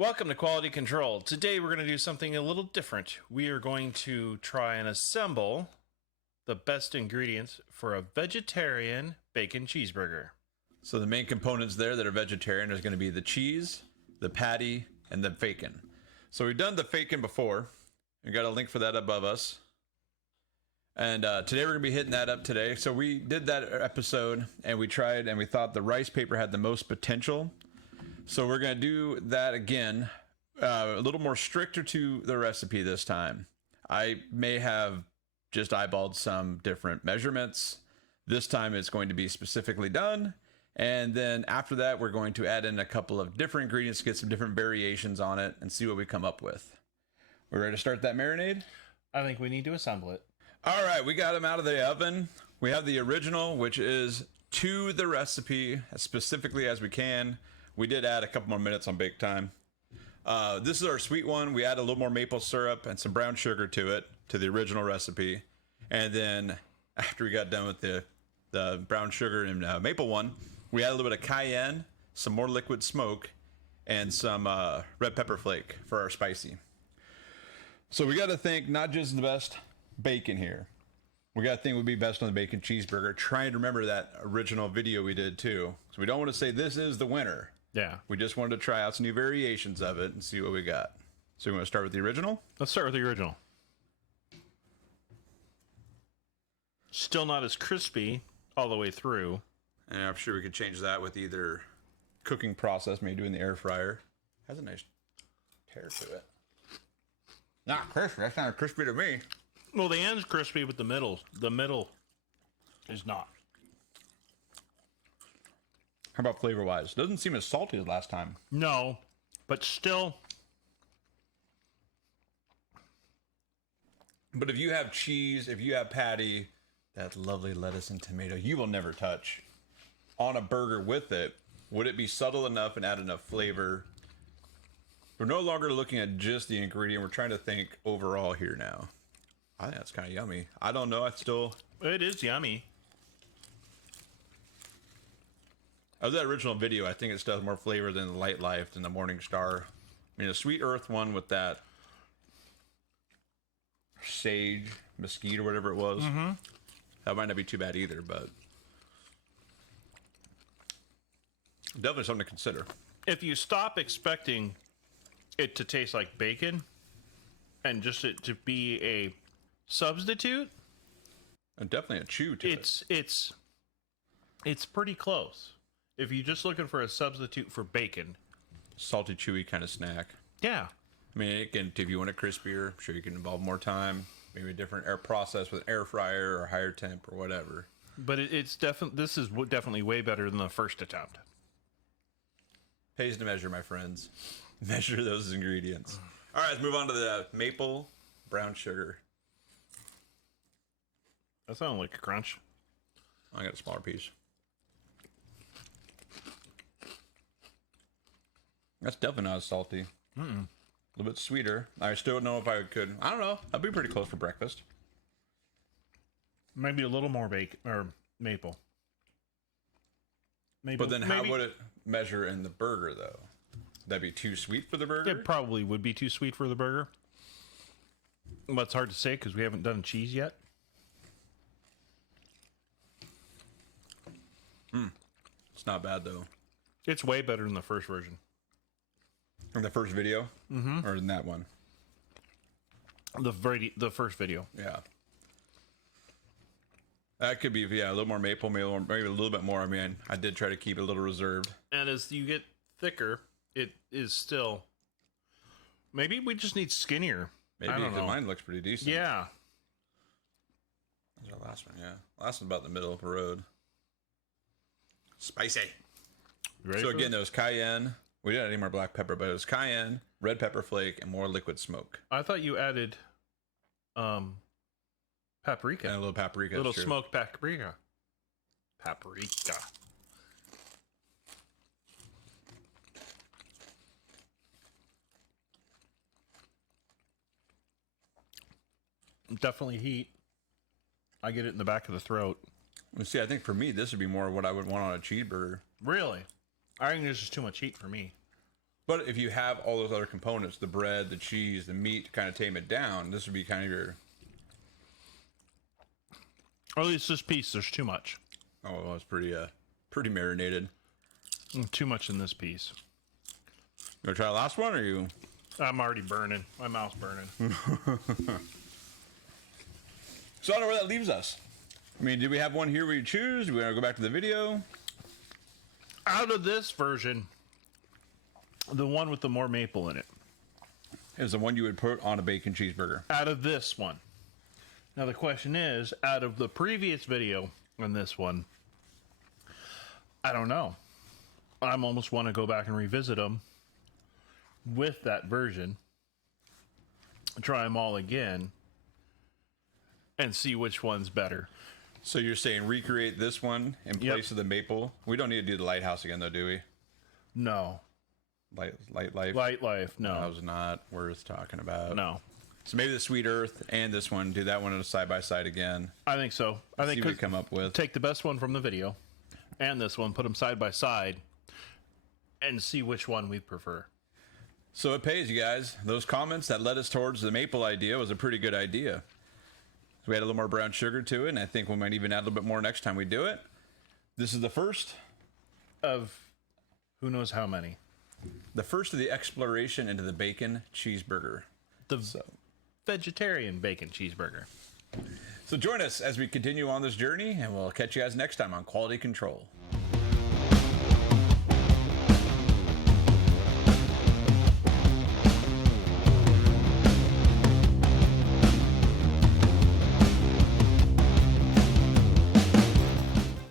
Welcome to Quality Control. Today we're going to do something a little different. We are going to try and assemble the best ingredients for a vegetarian bacon cheeseburger. So the main components there that are vegetarian is going to be the cheese, the patty, and the Facon. So we've done the Facon before. We got a link for that above us. And today we're going to be hitting that up today. So we did that episode and we tried and we thought the rice paper had the most potential. So we're going to do that again, a little more stricter to the recipe this time. I may have just eyeballed some different measurements. This time it's going to be specifically done. And then after that, we're going to add in a couple of different ingredients, get some different variations on it, and see what we come up with. We ready to start that marinade? I think we need to assemble it. All right, we got them out of the oven. We have the original, which is to the recipe as specifically as we can. We did add a couple more minutes on bake time. This is our sweet one. We add a little more maple syrup and some brown sugar to it, to the original recipe. And then after we got done with the brown sugar and maple one, we add a little bit of cayenne, some more liquid smoke, and some red pepper flake for our spicy. So we got to think not just the best bacon here. We got to think would be best on the bacon cheeseburger. Trying to remember that original video we did too. So we don't want to say this is the winner. Yeah. We just wanted to try out some new variations of it and see what we got. So we want to start with the original? Let's start with the original. Still not as crispy all the way through. And I'm sure we could change that with either cooking process, maybe doing the air fryer. Has a nice tear to it. Not crispy. That's not crispy to me. Well, the end's crispy, but the middle is not. How about flavor-wise? Doesn't seem as salty as last time. No, but still. But if you have cheese, if you have patty, that lovely lettuce and tomato, you will never touch on a burger with it. Would it be subtle enough and add enough flavor? We're no longer looking at just the ingredient. We're trying to think overall here now. I think that's kind of yummy. I don't know. It is yummy. Of that original video, I think it still has more flavor than the Light Life and the Morning Star. I mean, a Sweet Earth one with that sage, mesquite, or whatever it was. Mm-hmm. That might not be too bad either, but definitely something to consider. If you stop expecting it to taste like bacon and just it to be a substitute, and definitely a chew to it. It's pretty close. If you're just looking for a substitute for bacon, Salty, chewy kind of snack. yeah, I mean, it can, if you want it crispier, I'm sure you can involve more time, maybe a different air process with an air fryer or higher temp or whatever. but it's definitely this is definitely way better than the first attempt. Pays to measure, my friends. Measure those ingredients. All right, let's move on to the maple brown sugar. That sounded like a crunch. I got a smaller piece. That's definitely not as salty. A little bit sweeter. I still don't know if I could. I don't know. I'd be pretty close for breakfast. Maybe a little more bacon or maple. Maybe, But then how would it measure in the burger, though? That'd be too sweet for the burger? It probably would be too sweet for the burger. But it's hard to say because we haven't done cheese yet. It's not bad, though. It's way better than the first version. In the first video? Mm-hmm. Or in that one? The first video. Yeah. That could be, yeah, a little more maple, maybe a little bit more. I mean, I did try to keep it a little reserved. And as you get thicker, it is still... Maybe we just need skinnier. Maybe, I don't know. Mine looks pretty decent. Yeah. That's our last one, yeah. Last one's about the middle of the road. Spicy. So again, there was cayenne. We didn't add any more black pepper, but it was cayenne, red pepper flake, and more liquid smoke. I thought you added paprika. And a little paprika. A little smoked paprika. Paprika. Definitely heat. I get it in the back of the throat. Well, see, I think for me, this would be more what I would want on a cheeseburger. Really? I think this is too much heat for me. But if you have all those other components, the bread, the cheese, the meat, to kind of tame it down, this would be kind of your... Or at least this piece, there's too much. Oh, well, it's pretty marinated. Too much in this piece. You want to try the last one, or you... I'm already burning. My mouth's burning. So I don't know where that leaves us. I mean, do we have one here where you choose? Do we want to go back to the video? Out of this version, the one with the more maple in it. Is the one you would put on a bacon cheeseburger. Out of this one. Now the question is, out of the previous video and this one, I don't know. I almost want to go back and revisit them with that version. Try them all again. And see which one's better. So you're saying recreate this one in place of the maple? We don't need to do the lighthouse again, though, do we? No. Light life? Light life, no. That was not worth talking about. No. So maybe the Sweet Earth and this one, do that one on a side-by-side again. I think so. I think see what we come up with. Take the best one from the video and this one, put them side by side, and see which one we prefer. So it pays, you guys. Those comments that led us towards the maple idea was a pretty good idea. We had a little more brown sugar to it, and I think we might even add a little bit more next time we do it. This is the first of who knows how many. The first of the exploration into the bacon cheeseburger. The vegetarian bacon cheeseburger. So join us as we continue on this journey, and we'll catch you guys next time on Quality Control.